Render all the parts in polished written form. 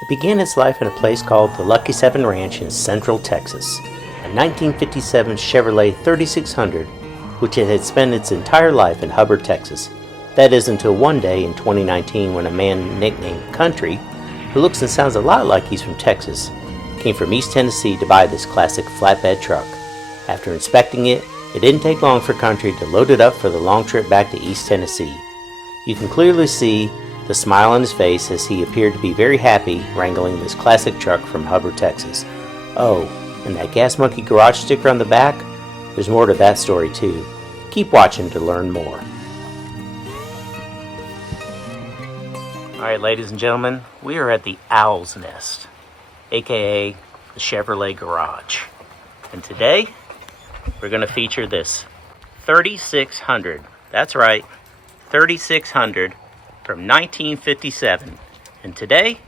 It began its life in a place called the Lucky 7 Ranch in central Texas, a 1957 Chevrolet 3600, which it had spent its entire life in Hubbard, Texas. That is until one day in 2019 when a man nicknamed Country, who looks and sounds a lot like he's from Texas, came from East Tennessee to buy this classic flatbed truck. After inspecting it, it didn't take long for Country to load it up for the long trip back to East Tennessee. You can clearly see the smile on his face as he appeared to be very happy wrangling this classic truck from Hubbard, Texas. Oh, and that Gas Monkey garage sticker on the back? There's more to that story too. Keep watching to learn more. Alright, ladies and gentlemen, we are at the Owl's Nest, aka the Chevrolet garage. And today, we're going to feature this 3600. That's right, 3600 from 1957. And today,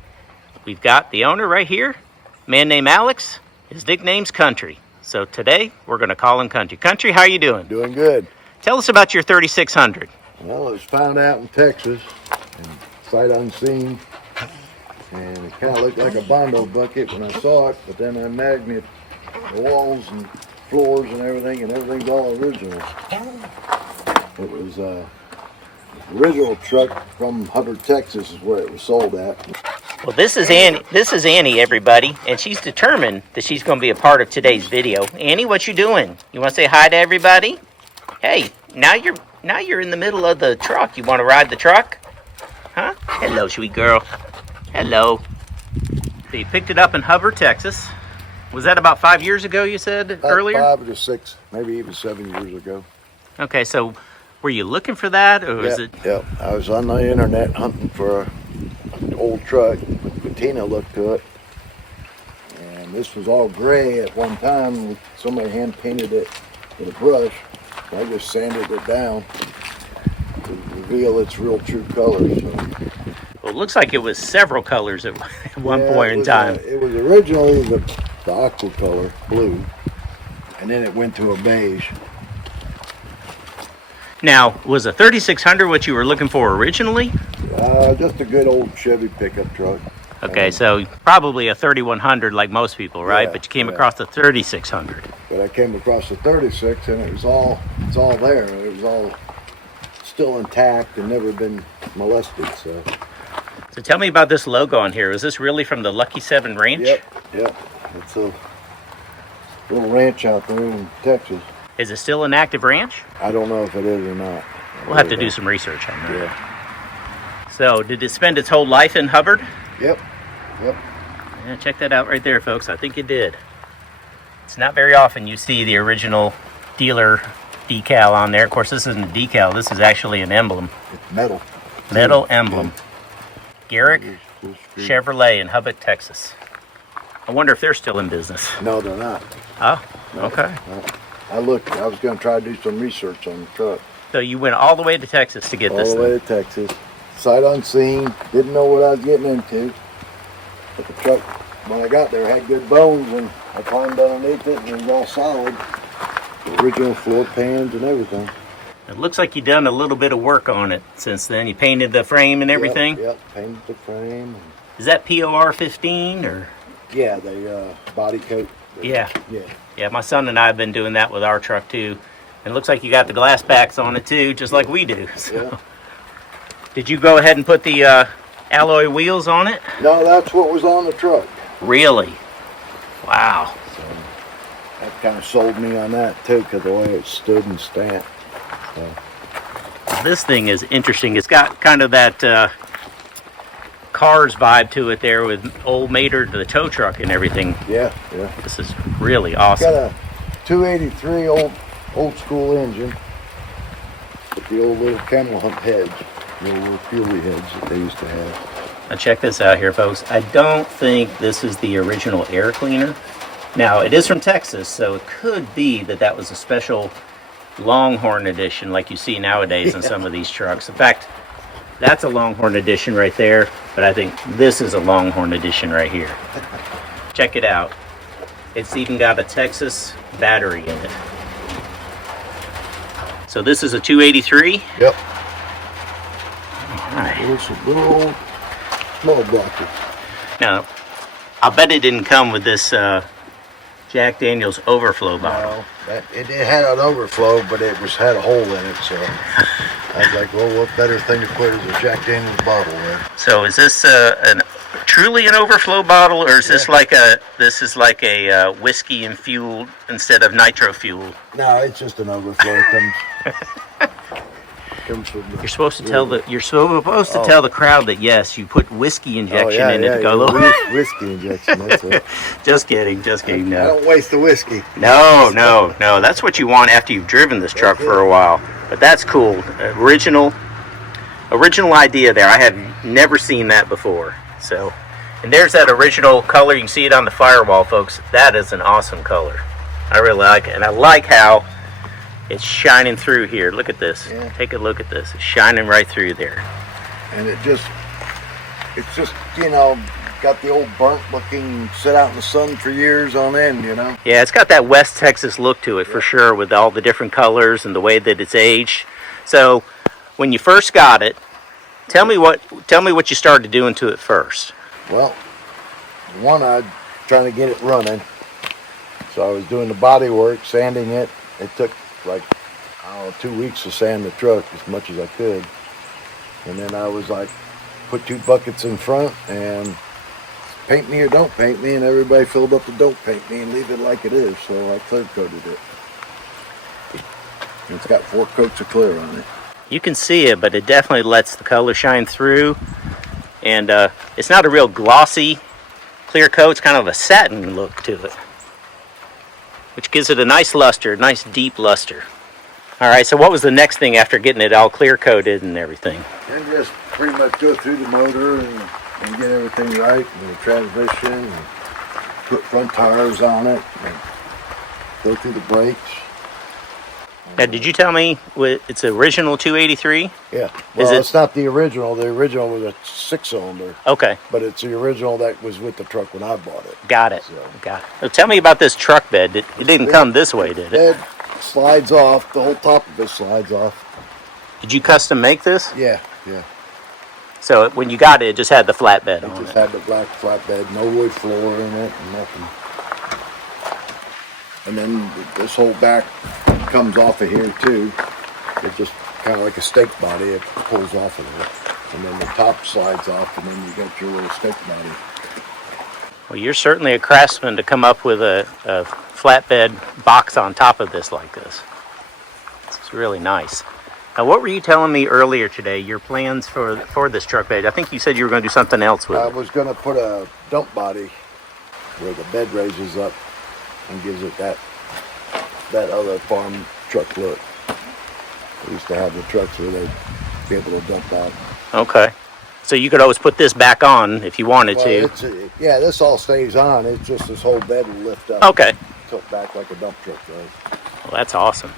we've got the owner right here, a man named Alex. His nickname's Country. So today, we're going to call him Country. Country, how you doing? Doing good. Tell us about your 3600. Well, it was found out in Texas, and sight unseen, and it kind of looked like a Bondo bucket when I saw it, but then I imagined the walls and floors and everything's all original. It was original truck from Hubbard, Texas is where it was sold at. Well, this is Annie. This is Annie, everybody, and she's determined that she's going to be a part of today's video. Annie, what you doing? You want to say hi to everybody? Hey, now you're in the middle of the truck. You want to ride the truck? Huh? Hello, sweet girl. Hello. So you picked it up in Hubbard, Texas. Was that about 5 years ago, you said earlier? 5 to 6, maybe even 7 years ago. Okay, so were you looking for that, or was it? Yeah, I was on the internet hunting for an old truck. Bettina looked to it, and this was all gray at one time. Somebody hand painted it with a brush. I just sanded it down to reveal its real true colors. So. Well, it looks like it was several colors at one point in time. It was originally the aqua color, blue, and then it went to a beige. Now, was a 3600 what you were looking for originally? Just a good old Chevy pickup truck. Okay, so probably a 3100 like most people, right? Yeah, but you came across the 3600. But I came across the 36, and it's all there. It was all still intact and never been molested. So tell me about this logo on here. Is this really from the Lucky 7 Ranch? Yep. It's a little ranch out there in Texas. Is it still an active ranch? I don't know if it is or not. We'll have to do some research on that. Yeah. So did it spend its whole life in Hubbard? Yep. Yeah, check that out right there, folks. I think it did. It's not very often you see the original dealer decal on there. Of course, this isn't a decal. This is actually an emblem. It's metal. Metal emblem. Garrick Chevrolet in Hubbard, Texas. I wonder if they're still in business. No, they're not. Oh, No, okay. no. I looked. I was going to try to do some research on the truck. So you went all the way to Texas to get this All the way to Texas. Sight unseen. Didn't know what I was getting into. But the truck, when I got there, had good bones, and I climbed underneath it, and it was all solid. The original floor pans and everything. It looks like you've done a little bit of work on it since then. You painted the frame and everything? Yep, painted the frame. Is that POR 15 or? Yeah, the body coat. Yeah. Yeah. Yeah, my son and I have been doing that with our truck too. And it looks like you got the glass backs on it too, just like we do. So. Yeah. Did you go ahead and put the alloy wheels on it? No, that's what was on the truck. Really? Wow. So that kind of sold me on that too, because the way it stood and stamped. So. This thing is interesting. It's got kind of that Cars vibe to it there with old Mater, the tow truck and everything. Yeah. This is really awesome. Got a 283 old school engine with the old little camel hump heads, the old little fuelie heads that they used to have. Now check this out here, folks. I don't think this is the original air cleaner. Now, it is from Texas, so it could be that was a special Longhorn edition like you see nowadays in some of these trucks. In fact, that's a Longhorn edition right there, but I think this is a Longhorn edition right here. Check it out. It's even got a Texas battery in it. So this is a 283? Yep. All right. Little old small blocker. Now, I'll bet it didn't come with this Jack Daniel's overflow bottle. No, it had an overflow, but had a hole in it, so I was like, well, what better thing to put as a Jack Daniel's bottle there? So is this truly an overflow bottle, or is this like a whiskey and fuel instead of nitro fuel? No, it's just an overflow. It comes from You're supposed to tell tell the crowd that yes, you put whiskey injection in it to go. Whiskey injection. That's it. Just kidding. No. I don't waste the whiskey. No. That's what you want after you've driven this truck for a while. But that's cool. Original idea there. I have never seen that before. So, and there's that original color. You can see it on the firewall, folks. That is an awesome color. I really like it, and I like how it's shining through here. Look at this. Yeah. Take a look at this. It's shining right through there. And it's just, got the old burnt looking, sit out in the sun for years on end, Yeah, it's got that West Texas look to it for sure, with all the different colors and the way that it's aged. So, when you first got it, tell me what you started doing to it first. Well, one, I was trying to get it running. So I was doing the body work, sanding it. It took 2 weeks to sand the truck as much as I could. And then I was like, put 2 buckets in front and paint me or don't paint me, and everybody filled up the don't paint me and leave it like it is. So I clear coated it. And it's got 4 coats of clear on it. You can see it, but it definitely lets the color shine through. And it's not a real glossy clear coat. It's kind of a satin look to it, which gives it a nice luster, nice deep luster. All right, so what was the next thing after getting it all clear coated and everything? And just pretty much go through the motor and get everything right, and the transmission, and put front tires on it, and go through the brakes. Now, did you tell me it's original 283? Yeah. Well, it's not the original. The original was a 6-cylinder. Okay. But it's the original that was with the truck when I bought it. Got it. So tell me about this truck bed. It didn't come this way, did it? Bed slides off. The whole top of it slides off. Did you custom make this? Yeah. So when you got it, it just had the flatbed on it? It just had the black flatbed, no wood floor in it, and nothing. And then this whole back comes off of here too. It's just kind of like a stake body. It pulls off of it, and then the top slides off, and then you got your little stake body. Well, you're certainly a craftsman to come up with a flatbed box on top of this like this. It's really nice. Now, what were you telling me earlier today? Your plans for this truck bed? I think you said you were going to do something else with it. I was going to put a dump body where the bed raises up and gives it that other farm truck look. We used to have the trucks where they'd be able to dump out. Okay. So you could always put this back on if you wanted to. This all stays on. It's just this whole bed will lift up. Okay. Tilt back like a dump truck does. Well, that's awesome.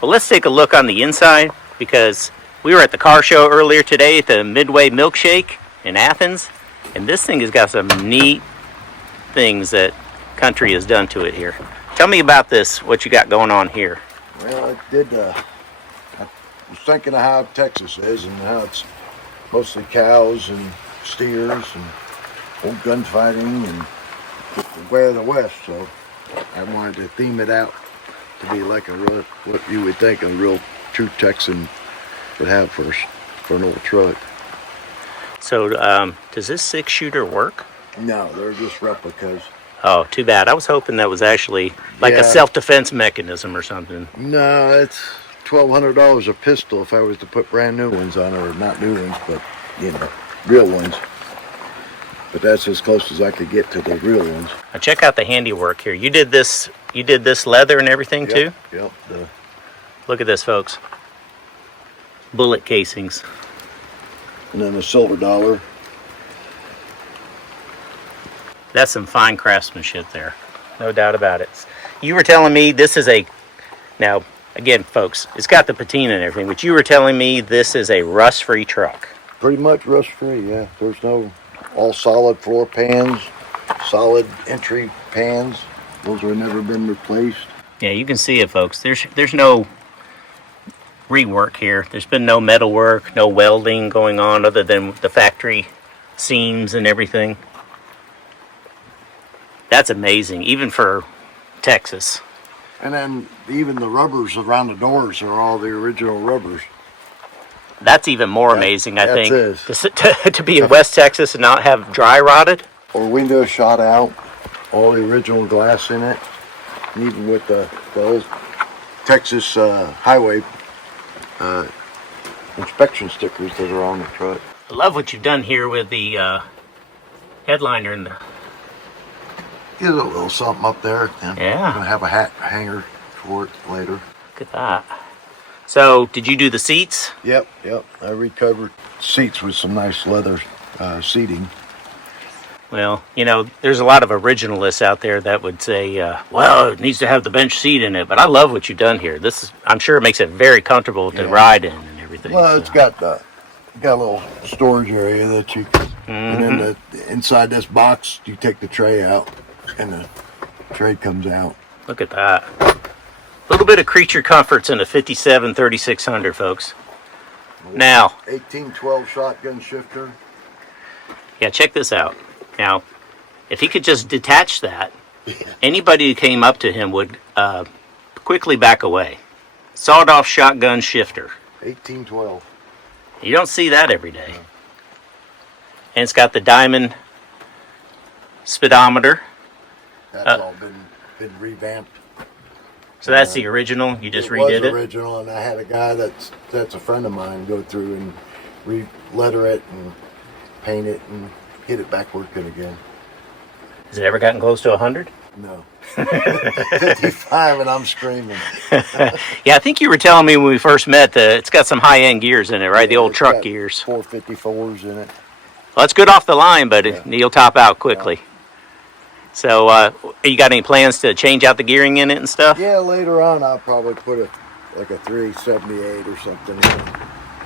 Well, let's take a look on the inside, because we were at the car show earlier today at the Midway Milkshake in Athens, and this thing has got some neat things that Country has done to it here. Tell me about this, what you got going on here. Well, I was thinking of how Texas is and how it's mostly cows and steers and old gunfighting and the way of the West, so I wanted to theme it out to be like what you would think a real true Texan would have for an old truck. So does this 6-shooter work? No, they're just replicas. Oh, too bad. I was hoping that was actually like a self-defense mechanism or something. No, it's $1,200 a pistol if I was to put brand new ones on it, or not new ones, but real ones. But that's as close as I could get to the real ones. Now check out the handiwork here. You did this leather and everything too? Yep. Look at this, folks. Bullet casings. And then a silver dollar. That's some fine craftsmanship there. No doubt about it. You were telling me this is now again, folks, it's got the patina and everything, but you were telling me this is a rust-free truck. Pretty much rust-free, yeah. There's no all solid floor pans, solid entry pans. Those have never been replaced. Yeah, you can see it, folks. There's no rework here. There's been no metal work, no welding going on other than the factory seams and everything. That's amazing, even for Texas. And then even the rubbers around the doors are all the original rubbers. That's even more amazing, I think. Is. To be in West Texas and not have dry rotted. Or window shot out, all the original glass in it. And even with the old Texas highway inspection stickers that are on the truck. I love what you've done here with the headliner and the... Get a little something up there. And Yeah. I'm going to have a hat hanger for it later. Look at that. So, did you do the seats? Yep. I recovered seats with some nice leather seating. Well, you know, there's a lot of originalists out there that would say, well, it needs to have the bench seat in it. But I love what you've done here. This is, I'm sure it makes it very comfortable to ride in and everything. Well, so. it's got a little storage area that you can, and then inside this box, you take the tray out, and the tray comes out. Look at that. A little bit of creature comforts in a 57 3600, folks. Now, 1812 shotgun shifter. yeah, check this out. Now, if he could just detach that, anybody who came up to him would quickly back away. Sawed-off shotgun shifter. 1812. You don't see that every day. And it's got the diamond speedometer. That's all been revamped. So that's the original. You just redid It was it. original, and I had a guy that's a friend of mine go through and re-letter it and paint it and get it back working again. Has it ever gotten close to 100? No. 55 and I'm screaming. Yeah, I think you were telling me when we first met that it's got some high-end gears in it, right? The old It's truck got gears. 454s in it. Well, it's good off the line, but you'll top out quickly. So, you got any plans to change out the gearing in it and stuff? Yeah, later on I'll probably put a 378 or something in it.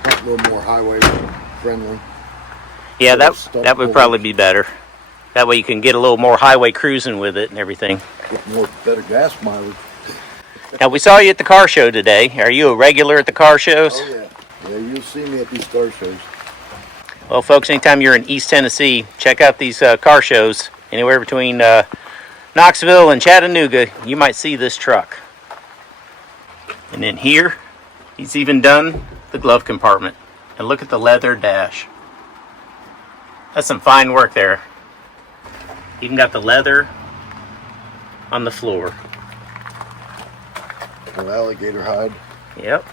A little more highway friendly. Yeah, Stuff that would over. probably be better. That way you can get a little more highway cruising with it and everything. Get better gas mileage. Now, we saw you at the car show today. Are you a regular at the car shows? Oh yeah. Yeah, you'll see me at these car shows. Well, folks, anytime you're in East Tennessee, check out these car shows. Anywhere between Knoxville and Chattanooga, you might see this truck. And then here, he's even done the glove compartment. And look at the leather dash. That's some fine work there. Even got the leather on the floor. An alligator hide. Yep.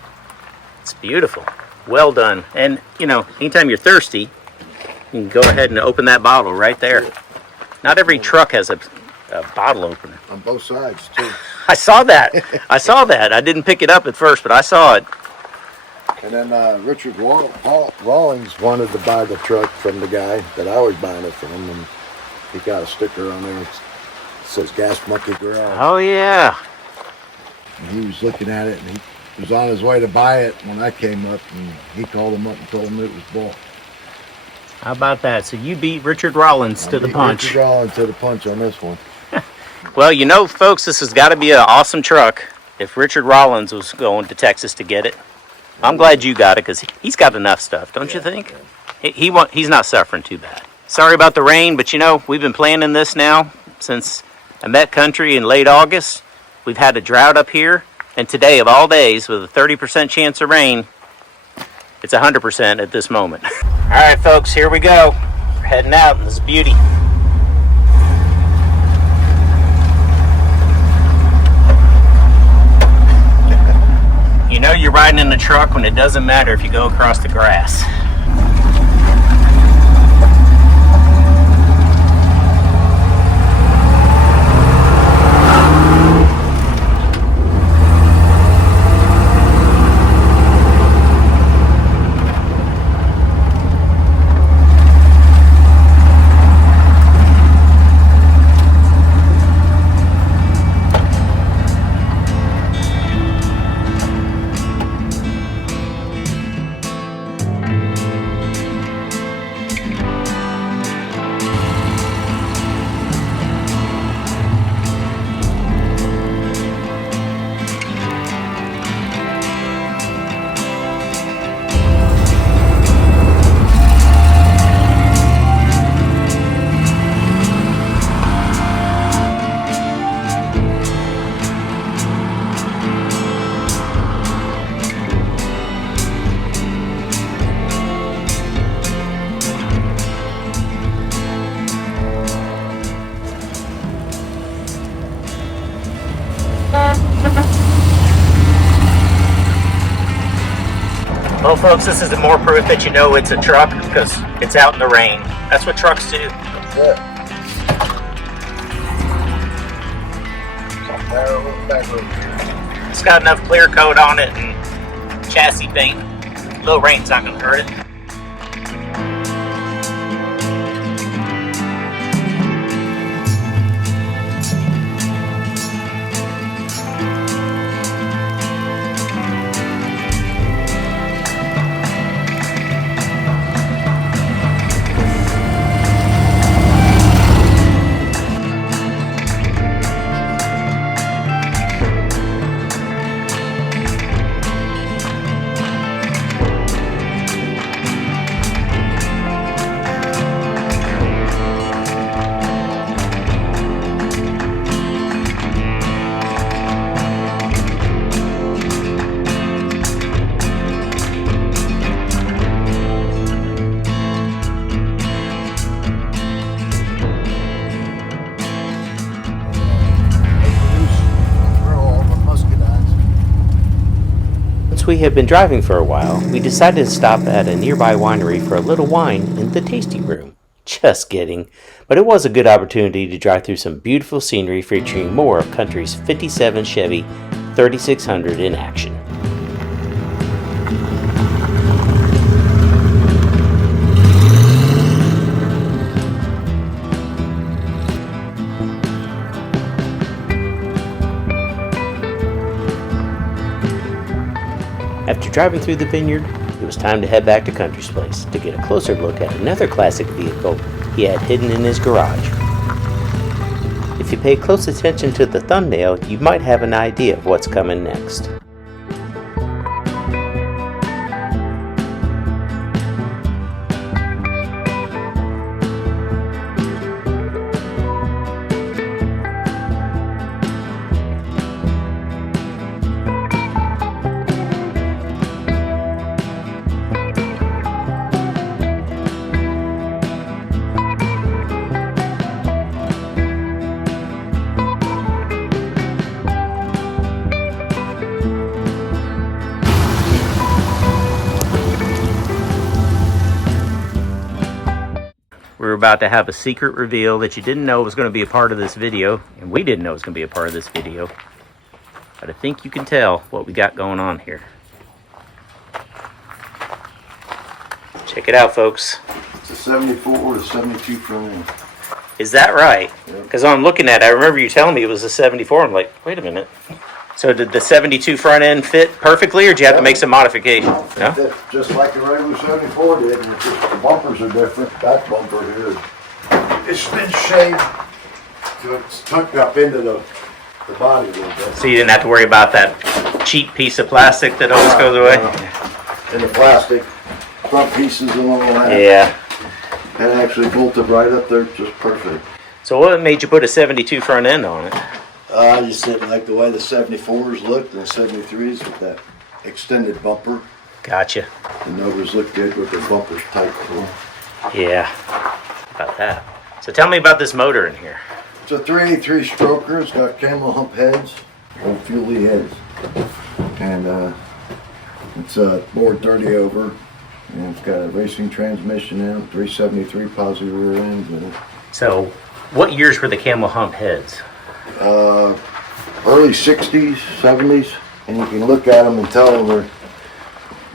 It's beautiful. Well done. And, you know, anytime you're thirsty, you can go ahead and open that bottle right there. Not every truck has a bottle opener. On both sides, too. I saw that. I didn't pick it up at first, but I saw it. And then Richard Rawlings wanted to buy the truck from the guy that I was buying it from, and he got a sticker on there that says Gas Monkey Garage. Oh, yeah. And he was looking at it, and he was on his way to buy it when I came up, and he called him up and told him it was bought. How about that? So you beat Richard Rollins to the punch. Richard Rawlings to the punch on this one. Well, you know, folks, this has got to be an awesome truck if Richard Rollins was going to Texas to get it. I'm glad you got it because he's got enough stuff, don't you think? Yeah. He's not suffering too bad. Sorry about the rain, but you know, we've been planning this now since I met Country in late August. We've had a drought up here, and today, of all days, with a 30% chance of rain, it's 100% at this moment. All right, folks, here we go. We're heading out in this beauty. You know you're riding in the truck when it doesn't matter if you go across the grass. folks, this is more proof that you know it's a truck because it's out in the rain. That's what trucks do. That's it. Some narrow little back road here. It's got enough clear coat on it and chassis paint. Low rain's not going to hurt it. We had been driving for a while, we decided to stop at a nearby winery for a little wine in the tasting room. Just kidding. But it was a good opportunity to drive through some beautiful scenery featuring more of country's 57 Chevy 3600 in action. After driving through the vineyard, it was time to head back to Country's place to get a closer look at another classic vehicle he had hidden in his garage. If you pay close attention to the thumbnail, you might have an idea of what's coming next. We're about to have a secret reveal that you didn't know was going to be a part of this video, and we didn't know it was going to be a part of this video. But I think you can tell what we got going on here. Check it out, folks. It's a 74 to 72 front end. Is that right? Because I'm looking at it, I remember you telling me it was a 74. I'm like, wait a minute. So did the 72 front end fit perfectly, or did you have to make some modifications? No? It's just like the regular 74 did, and just the bumpers are different. That bumper here, it's been shaved, so it's tucked up into the body a little bit. So you didn't have to worry about that cheap piece of plastic that always goes away? And the plastic, front pieces and all that. Yeah. And actually bolted right up there, just perfect. So what made you put a 72 front end on it? I just didn't like the way the 74s looked and the 73s with that extended bumper. Gotcha. The Novas look good with their bumpers tight for them. Yeah. How about that? So tell me about this motor in here. It's a 383 stroker. It's got camel hump heads, old fuel heads. And it's a board 30 over. And it's got a racing transmission now, 373 positive rear ends in it. So what years were the camel hump heads? Early 60s, 70s, and you can look at them and tell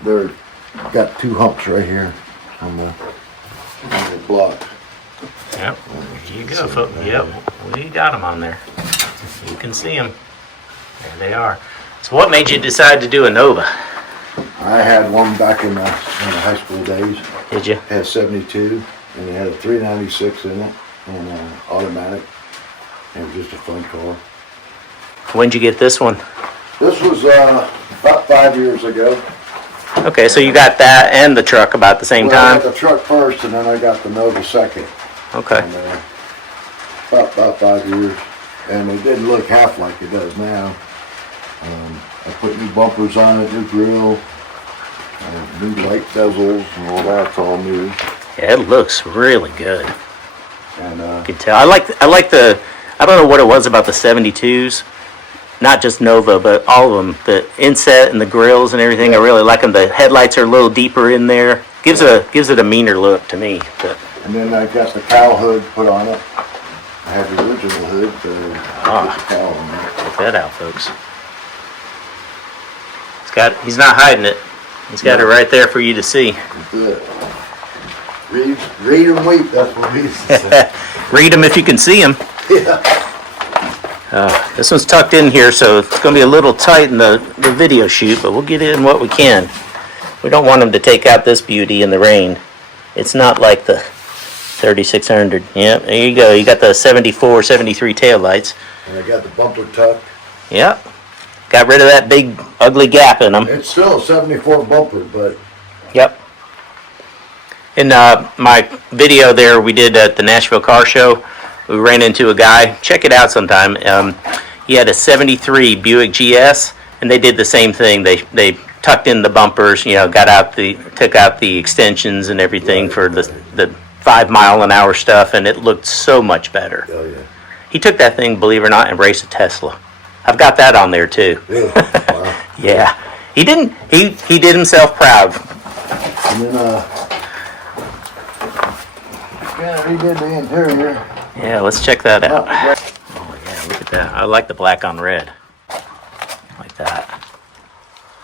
they're got two humps right here on the block. Yep, there you go, folks. Yep, we got them on there. You can see them. There they are. So what made you decide to do a Nova? I had one back in the high school days. Did you? Had 72, and it had a 396 in it, and automatic. It was just a fun car. When'd you get this one? This was about 5 years ago. Okay, so you got that and the truck about the same time? I got the truck first, and then I got the Nova second. Okay. And, about 5 years. And it didn't look half like it does now. I put new bumpers on it, new grill, new light bezels, and all that's all new. Yeah, it looks really good. And you can tell. I like the. I don't know what it was about the 72s, not just Nova, but all of them. The inset and the grills and everything, I really like them. The headlights are a little deeper in there. Gives it a meaner look to me. But. And then I got the cow hood put on it. I have the original hood, but the cow on it. Check that out, folks. He's not hiding it. He's got it right there for you to see. Good. Read and weep, that's what he said. Read them if you can see them. Yeah. This one's tucked in here, so it's going to be a little tight in the video shoot, but we'll get in what we can. We don't want them to take out this beauty in the rain. It's not like the 3600. Yeah, there you go. You got the 74, 73 taillights. And I got the bumper tucked. Yep. Got rid of that big, ugly gap in them. It's still a 74 bumper, but... Yep. In my video there we did at the Nashville Car Show, we ran into a guy. Check it out sometime. He had a 73 Buick GS, and they did the same thing. They tucked in the bumpers, took out the extensions and everything for the 5 mile an hour stuff, and it looked so much better. Oh, yeah. He took that thing, believe it or not, and raced a Tesla. I've got that on there too. Really? Wow. Yeah. He did himself proud. And then redid the interior. Yeah, let's check that out. Oh, Oh yeah, look at that. I like the black on red. Like that.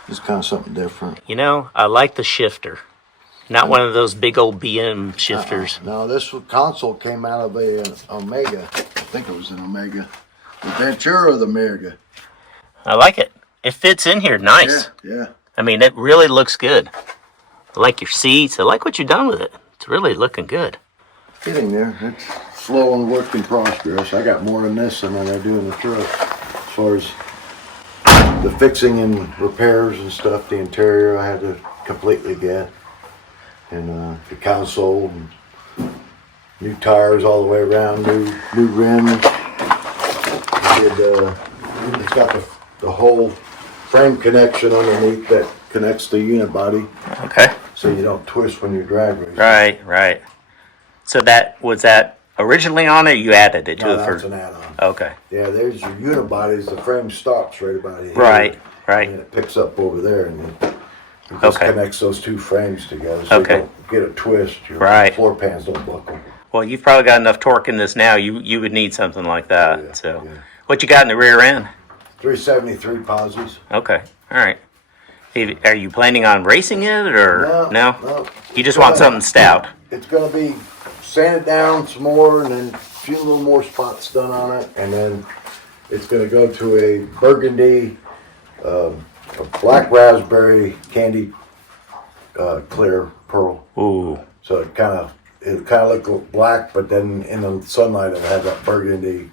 it's kind of something different. I like the shifter. Not one of those big old BM shifters. No, this console came out of an Omega. I think it was an Omega. The Ventura or the Omega. I like it. It fits in here nice. Yeah. I mean, it really looks good. I like your seats. I like what you've done with it. It's really looking good. Getting there. It's slow and work in progress. I got more in this than I do in the truck. As far as the fixing and repairs and stuff, the interior I had to completely get. And the console, and new tires all the way around, new rims. It's got the whole frame connection underneath that connects the unibody. Okay. So you don't twist when you drag racing. Right. So was that originally on it, or you added it to No, it that's first? an add-on. Okay. Yeah, there's your unibodies. The frame stops right about here. Right. And it picks up over there, and it just connects those two frames together. So you don't get a twist. Your floor pans don't buckle. Well, you've probably got enough torque in this now. You would need something like that. Yeah. What you got in the rear end? 373 posies. Okay. All right. Are you planning on racing it, or no? You just want something stout. It's going to be sanded down some more, and then a few little more spots done on it, and then it's going to go to a burgundy, a black raspberry candy clear pearl. Ooh. So it kind of look black, but then in the sunlight it'll have that burgundy.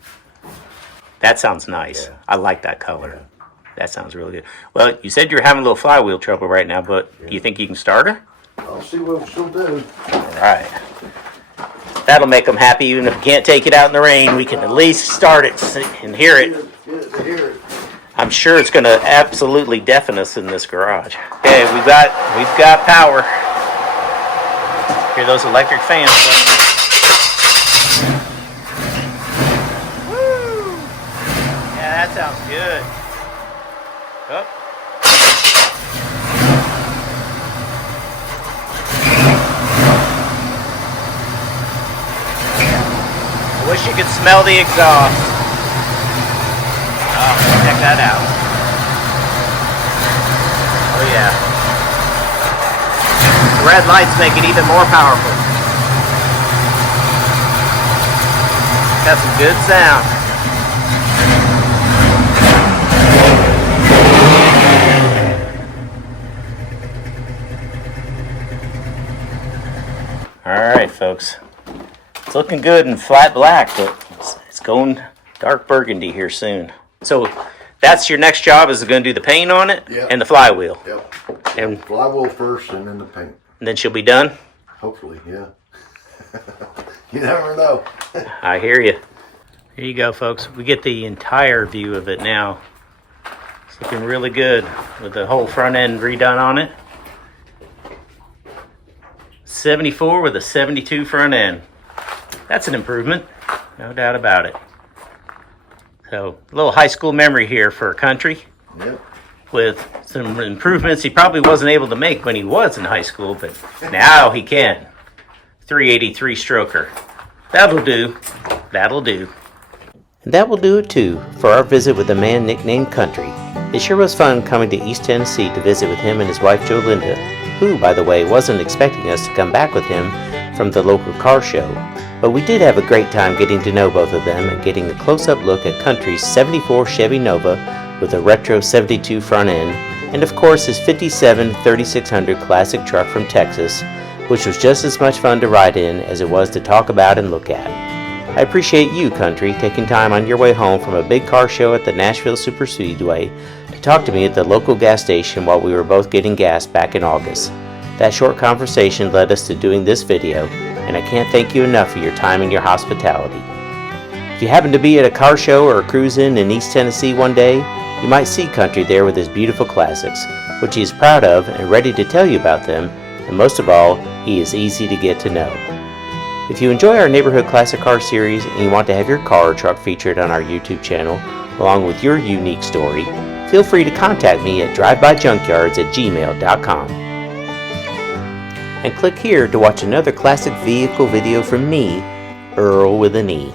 That sounds nice. Yeah. I like that color. Yeah. That sounds really good. Well, you said you're having a little flywheel trouble right now, but do you think you can start her? I'll see what she'll do. All right. That'll make them happy. Even if we can't take it out in the rain, we can at least start it and hear it. Hear it. I'm sure it's going to absolutely deafen us in this garage. Okay, we've got power. Hear those electric fans? Woo! Yeah, that sounds good. Oh. I wish you could smell the exhaust. Oh, check that out. Oh yeah. The red lights make it even more powerful. Got some good sound. Alright folks, it's looking good in flat black, but it's going dark burgundy here soon. So that's your next job, is going to do the paint on it and the flywheel. Yep. And flywheel first and then the paint. And then she'll be done? Hopefully, yeah. You never know. I hear you. Here you go folks, we get the entire view of it now. It's looking really good with the whole front end redone on it. 74 with a 72 front end. That's an improvement, no doubt about it. So, a little high school memory here for Country, Yep. with some improvements he probably wasn't able to make when he was in high school, but now he can. 383 stroker. That'll do. That'll do. And that will do it too for our visit with a man nicknamed Country. It sure was fun coming to East Tennessee to visit with him and his wife Jolinda, who, by the way, wasn't expecting us to come back with him from the local car show. But we did have a great time getting to know both of them and getting a close-up look at Country's 74 Chevy Nova with a retro 72 front end, and of course his 57 3600 classic truck from Texas, which was just as much fun to ride in as it was to talk about and look at. I appreciate you, Country, taking time on your way home from a big car show at the Nashville Superspeedway to talk to me at the local gas station while we were both getting gas back in August. That short conversation led us to doing this video, and I can't thank you enough for your time and your hospitality. If you happen to be at a car show or a cruise-in East Tennessee one day, you might see Country there with his beautiful classics, which he is proud of and ready to tell you about them, and most of all, he is easy to get to know. If you enjoy our Neighborhood Classic Car series and you want to have your car or truck featured on our YouTube channel, along with your unique story, feel free to contact me at drivebyjunkyards@gmail.com. And click here to watch another classic vehicle video from me, Earl with an E.